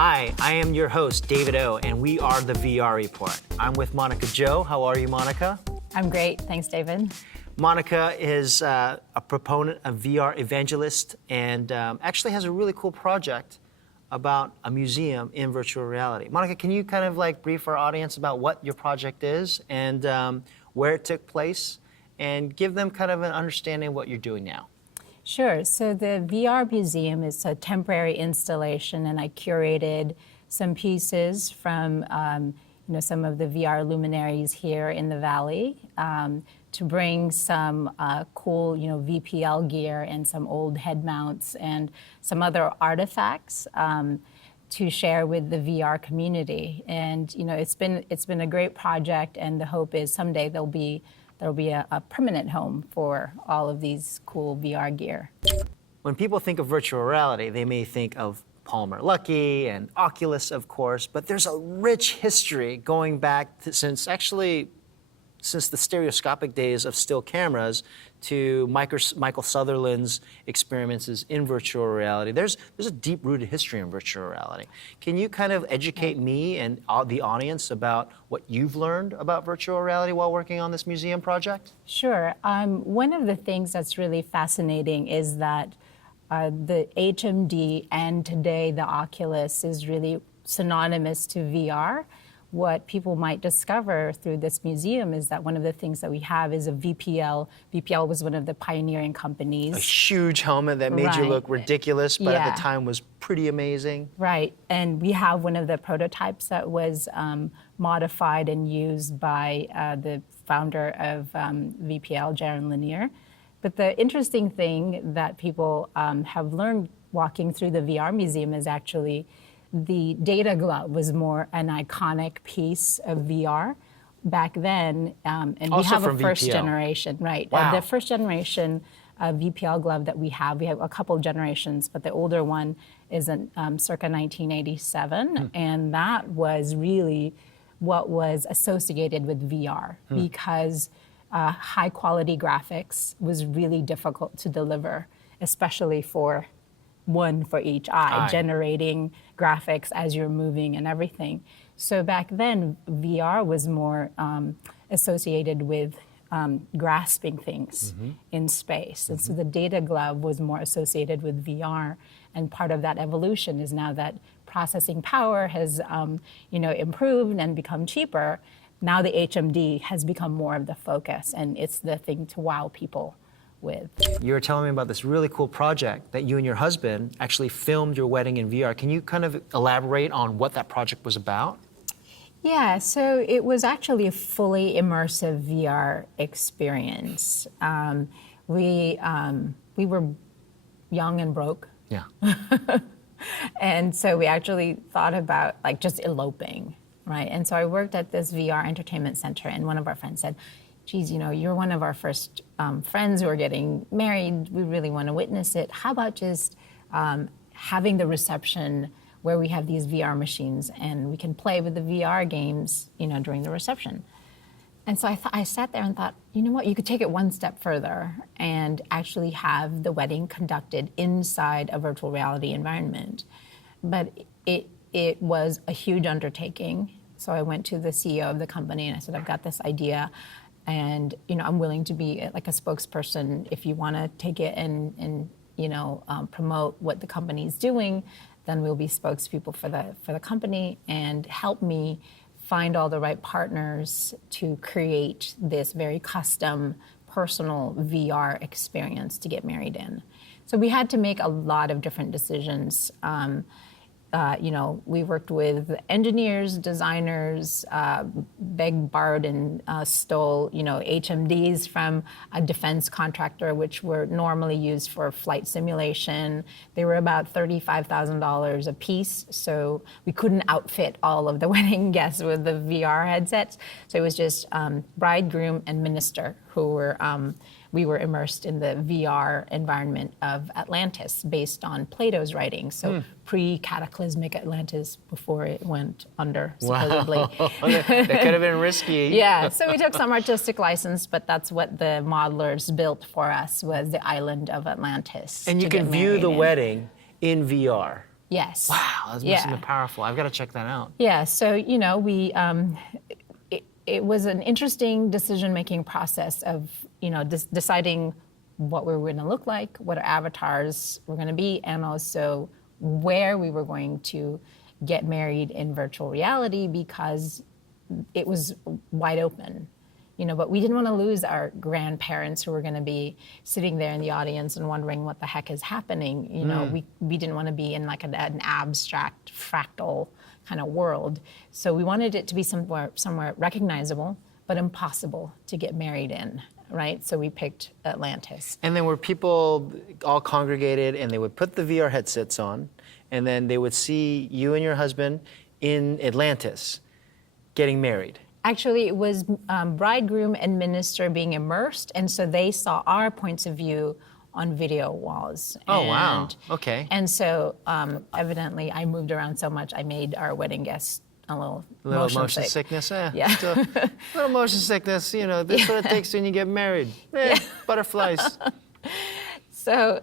Hi, I am your host, David O, and we are the VR Report. I'm with Monika Jo. How are you, Monika? I'm great, thanks, David. Monika is a proponent, a VR evangelist, and actually has a really cool project about a museum in virtual reality. Monika, can you kind of like brief our audience about what your project is and where it took place, and give them kind of an understanding of what you're doing now? Sure, so the VR Museum is a temporary installation, and I curated some pieces from some of the VR luminaries here in the Valley to bring some cool VPL gear and some old head mounts and some other artifacts to share with the VR community. And it's been a great project, and the hope is someday there'll be a permanent home for all of these cool VR gear. When people think of virtual reality, they may think of Palmer Luckey and Oculus, of course, but there's a rich history going back since the stereoscopic days of still cameras to Michael Sutherland's experiences in virtual reality. There's a deep-rooted history in virtual reality. Can you kind of educate me and the audience about what you've learned about virtual reality while working on this museum project? Sure. One of the things that's really fascinating is that the HMD and today the Oculus is really synonymous to VR. What people might discover through this museum is that one of the things that we have is a VPL. VPL was one of the pioneering companies. A huge helmet that made you look ridiculous, but at the time was pretty amazing. Right, and we have one of the prototypes that was modified and used by the founder of VPL, Jaron Lanier. But the interesting thing that people have learned walking through the VR museum is actually the data glove was more an iconic piece of VR back then, and also we have a first VPL. Generation, right? Wow. The first generation VPL glove that we have a couple of generations, but the older one is in circa 1987, and that was really what was associated with VR because high quality graphics was really difficult to deliver, especially for one for each eye, generating graphics as you're moving and everything. So back then, VR was more associated with grasping things in space. And so the data glove was more associated with VR. And part of that evolution is now that processing power has improved and become cheaper. Now the HMD has become more of the focus, and it's the thing to wow people with. You were telling me about this really cool project that you and your husband actually filmed your wedding in VR. Can you kind of elaborate on what that project was about? Yeah, so it was actually a fully immersive VR experience. We were young and broke. Yeah. And so we actually thought about like just eloping, right? And so I worked at this VR entertainment center, and one of our friends said, geez, you're one of our first friends who are getting married. We really want to witness it. How about just having the reception where we have these VR machines and we can play with the VR games, during the reception? And so I sat there and thought, you know what, you could take it one step further and actually have the wedding conducted inside a virtual reality environment. But it was a huge undertaking. So I went to the CEO of the company and I said, I've got this idea. And I'm willing to be like a spokesperson if you want to take it and promote what the company's doing. Then we'll be spokespeople for the company and help me find all the right partners to create this very custom, personal VR experience to get married in. So we had to make a lot of different decisions. We worked with engineers, designers, begged, borrowed, and stole, HMDs from a defense contractor, which were normally used for flight simulation. They were about $35,000 a piece, so we couldn't outfit all of the wedding guests with the VR headsets. So it was just bride, groom, and minister who were we were immersed in the VR environment of Atlantis based on Plato's writings. So pre-cataclysmic Atlantis before it went under, supposedly. Wow. That could have been risky. Yeah, so we took some artistic license, but that's what the modelers built for us, was the island of Atlantis. And you can view the wedding in VR. Yes. Wow, that must have been powerful. I've got to check that out. Yeah, so, we, it was an interesting decision-making process of, deciding what we were going to look like, what our avatars were going to be, and also where we were going to get married in virtual reality, because it was wide open. But we didn't want to lose our grandparents who were going to be sitting there in the audience and wondering what the heck is happening. We didn't want to be in like an abstract, fractal kind of world. So we wanted it to be somewhere recognizable, but impossible to get married in, right? So we picked Atlantis. And then were people all congregated and they would put the VR headsets on and then they would see you and your husband in Atlantis getting married. Actually, it was bridegroom and minister being immersed, and so they saw our points of view on video walls. Oh, wow. Okay. And so, evidently, I moved around so much, I made our wedding guests a little motion sick. sickness. Yeah. Still, little motion sickness. This is what it takes when you get married. Butterflies. So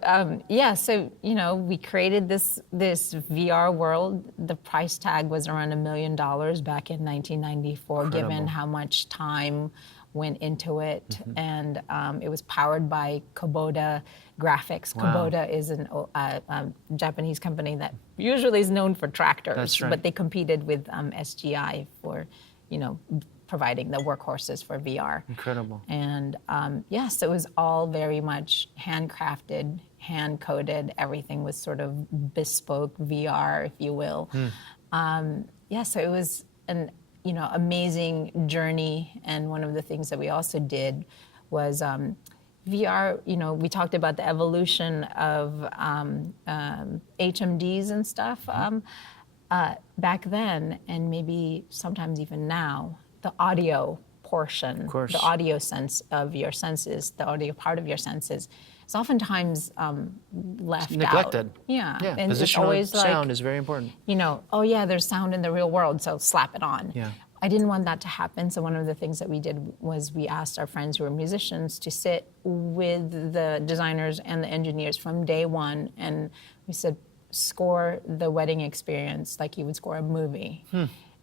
we created this VR world. The price tag was around $1 million back in 1994, Incredible. given how much time went into it, and it was powered by Kubota graphics. Wow. Kubota is a Japanese company that usually is known for tractors, That's right. but they competed with SGI for, providing the workhorses for VR. Incredible. And so it was all very much handcrafted, hand-coded. Everything was sort of bespoke VR, if you will. So it was an amazing journey. And one of the things that we also did was VR. We talked about the evolution of HMDs and stuff back then, and maybe sometimes even now. The audio portion, the audio sense of your senses, the audio part of your senses, is oftentimes left neglected. out. Yeah. And positional always sound is very important. There's sound in the real world, so slap it on. Yeah. I didn't want that to happen, so one of the things that we did was we asked our friends who were musicians to sit with the designers and the engineers from day one, and we said, score the wedding experience like you would score a movie.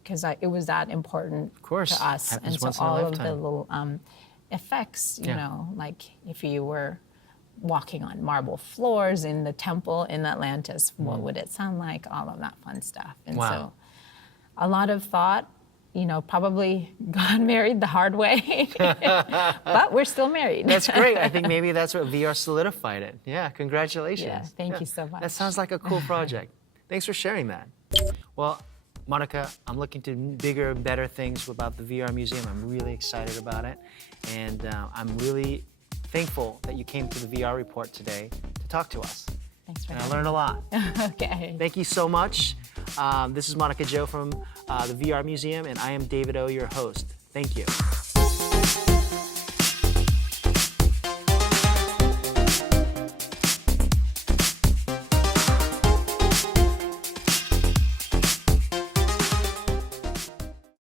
Because it was that important to us. Happens And so once in a all of lifetime. the little effects, like if you were walking on marble floors in the temple in Atlantis, what would it sound like? All of that fun stuff. And so a lot of thought, probably got married the hard way, but we're still married. That's great. I think maybe that's what VR solidified it. Yeah, congratulations. Yeah, thank you so much. That sounds like a cool project. Thanks for sharing that. Well, Monika, I'm looking to bigger and better things about the VR Museum. I'm really excited about it. And I'm really thankful that you came to the VR Report today to talk to us. Thanks for And I having learned a lot. Okay. Thank you so much. This is Monika Jo from the VR Museum, and I am David O, your host. Thank you.